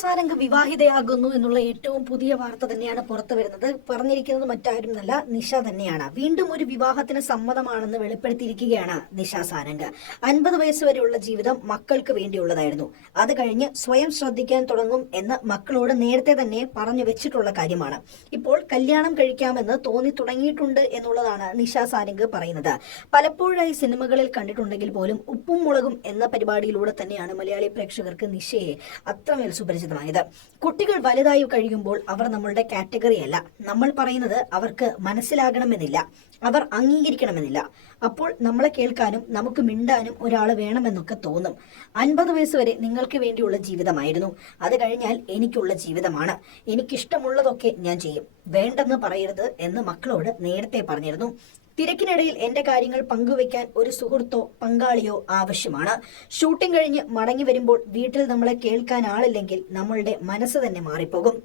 സാരംഗ് വിവാഹിതയാകുന്നു എന്നുള്ള ഏറ്റവും പുതിയ വാർത്ത തന്നെയാണ് പുറത്തു വരുന്നത്. പറഞ്ഞിരിക്കുന്നത് മറ്റാരുമല്ല, നിഷ തന്നെയാണ്. വീണ്ടും ഒരു വിവാഹത്തിന് സമ്മതമാണെന്ന് വെളിപ്പെടുത്തിയിരിക്കുകയാണ് നിഷ സാരംഗ്. 50 വയസ്സ് വരെയുള്ള ജീവിതം മക്കൾക്ക് വേണ്ടിയുള്ളതായിരുന്നു. അത് കഴിഞ്ഞ് സ്വയം ശ്രദ്ധിക്കാൻ തുടങ്ങും എന്ന് മക്കളോട് നേരത്തെ തന്നെ പറഞ്ഞു വെച്ചിട്ടുള്ള കാര്യമാണ്. ഇപ്പോൾ കല്യാണം കഴിക്കാമെന്ന് തോന്നി തുടങ്ങിയിട്ടുണ്ട് എന്നുള്ളതാണ് നിഷ സാരംഗ് പറയുന്നത്. പലപ്പോഴായി സിനിമകളിൽ കണ്ടിട്ടുണ്ടെങ്കിൽ പോലും ഉപ്പും മുളകും എന്ന പരിപാടിയിലൂടെ തന്നെയാണ് മലയാളി പ്രേക്ഷകർക്ക് നിഷയെ അത്രമേൽ സുപരിചിതമായത്. കുട്ടികൾ വലുതായി കഴിയുമ്പോൾ അവർ നമ്മളുടെ കാറ്റഗറി അല്ല. നമ്മൾ പറയുന്നത് അവർക്ക് മനസ്സിലാകണമെന്നില്ല, അവർ അംഗീകരിക്കണമെന്നില്ല. അപ്പോൾ നമ്മളെ കേൾക്കാനും നമുക്ക് മിണ്ടാനും ഒരാൾ വേണമെന്നൊക്കെ തോന്നും. 50 വയസ്സ് വരെ നിങ്ങൾക്ക് വേണ്ടിയുള്ള ജീവിതമായിരുന്നു. അത് കഴിഞ്ഞാൽ എനിക്കുള്ള ജീവിതമാണ്. എനിക്കിഷ്ടമുള്ളതൊക്കെ ഞാൻ ചെയ്യും, വേണ്ടെന്ന് പറയരുത് എന്ന് മക്കളോട് നേരത്തെ പറഞ്ഞിരുന്നു. തിരക്കിനിടയിൽ എന്റെ കാര്യങ്ങൾ പങ്കുവെക്കാൻ ഒരു സുഹൃത്തോ പങ്കാളിയോ ആവശ്യമാണ്. ഷൂട്ടിംഗ് കഴിഞ്ഞ് മടങ്ങി വരുമ്പോൾ വീട്ടിൽ നമ്മളെ കേൾക്കാൻ ആളില്ലെങ്കിൽ നമ്മളുടെ മനസ്സ് തന്നെ മാറിപ്പോകും.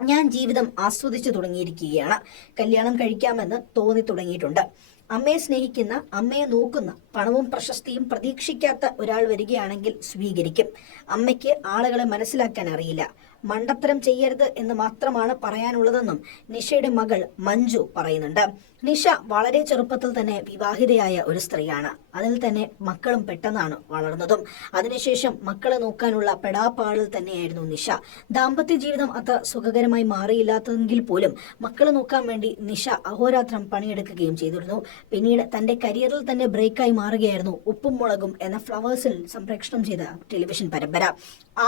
ഞാൻ ജീവിതം ആസ്വദിച്ചു തുടങ്ങിയിരിക്കുകയാണ്. കല്യാണം കഴിക്കാമെന്ന് തോന്നി തുടങ്ങിയിട്ടുണ്ട്. അമ്മയെ സ്നേഹിക്കുന്ന, അമ്മയെ നോക്കുന്ന, പണവും പ്രശസ്തിയും പ്രതീക്ഷിക്കാത്ത ഒരാൾ വരികയാണെങ്കിൽ സ്വീകരിക്കും. അമ്മയ്ക്ക് ആളുകളെ മനസ്സിലാക്കാൻ അറിയില്ല. മണ്ടത്തരം ചെയ്യരുത് എന്ന് മാത്രമാണ് പറയാനുള്ളതെന്നും നിഷയുടെ മകൾ മഞ്ജു പറയുന്നുണ്ട്. നിഷ വളരെ ചെറുപ്പത്തിൽ തന്നെ വിവാഹിതയായ ഒരു സ്ത്രീയാണ്. അതിൽ തന്നെ മക്കളും പെട്ടെന്നാണ് വളർന്നതും. അതിനുശേഷം മക്കളെ നോക്കാനുള്ള പെടാപ്പാടിൽ തന്നെയായിരുന്നു നിഷ. ദാമ്പത്യ ജീവിതം അത്ര സുഖകരമായി മാറിയില്ലാത്തതെങ്കിൽ പോലും മക്കളെ നോക്കാൻ വേണ്ടി നിഷ അഹോരാത്രം പണിയെടുക്കുകയും ചെയ്തിരുന്നു. പിന്നീട് തന്റെ കരിയറിൽ തന്നെ ബ്രേക്കായി മാറുകയായിരുന്നു ഉപ്പും മുളകും എന്ന ഫ്ലവേഴ്സിൽ സംപ്രേഷണം ചെയ്ത ടെലിവിഷൻ പരമ്പര.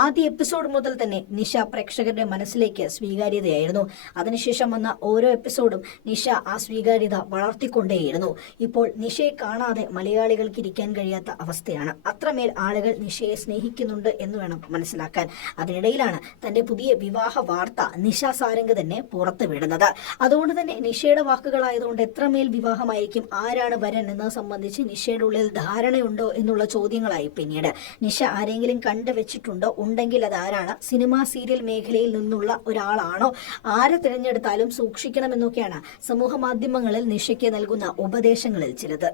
ആദ്യ എപ്പിസോഡ് മുതൽ തന്നെ നിഷ പ്രേക്ഷകരുടെ മനസ്സിലേക്ക് സ്വീകാര്യതയായിരുന്നു. അതിനുശേഷം വന്ന ഓരോ എപ്പിസോഡും നിഷ ആ സ്വീകാര്യത വളർത്തിക്കൊണ്ടേയിരുന്നു. ഇപ്പോൾ നിഷയെ കാണാതെ മലയാളികൾക്ക് ഇരിക്കാൻ കഴിയാത്ത അവസ്ഥയാണ്. അത്രമേൽ ആളുകൾ നിഷയെ സ്നേഹിക്കുന്നുണ്ട് എന്ന് വേണം മനസ്സിലാക്കാൻ. അതിനിടയിലാണ് തന്റെ പുതിയ വിവാഹ വാർത്ത നിഷ സാരംഗ് തന്നെ പുറത്തു വിടുന്നത്. അതുകൊണ്ട് തന്നെ നിഷയുടെ വാക്കുകളായതുകൊണ്ട് എത്രമേൽ വിവാഹമായിരിക്കും, ആരാണ് വരൻ എന്നത് സംബന്ധിച്ച് നിഷയുടെ ഉള്ളിൽ ധാരണയുണ്ടോ എന്നുള്ള ചോദ്യങ്ങളായി. പിന്നീട് നിഷ ആരെങ്കിലും കണ്ടുവച്ചിട്ടുണ്ടോ, ഉണ്ടെങ്കിൽ അതാരാണ്, സിനിമ സീരിയൽ മേഖലയിൽ നിന്നുള്ള ഒരാളാണോ, ആരെ തിരഞ്ഞെടുത്താലും സൂക്ഷിക്കണമെന്നൊക്കെയാണ് സമൂഹ മാധ്യമങ്ങളിൽ നിഷയ്ക്ക് നൽകുന്ന ഉപദേശങ്ങളിൽ ചിലത്.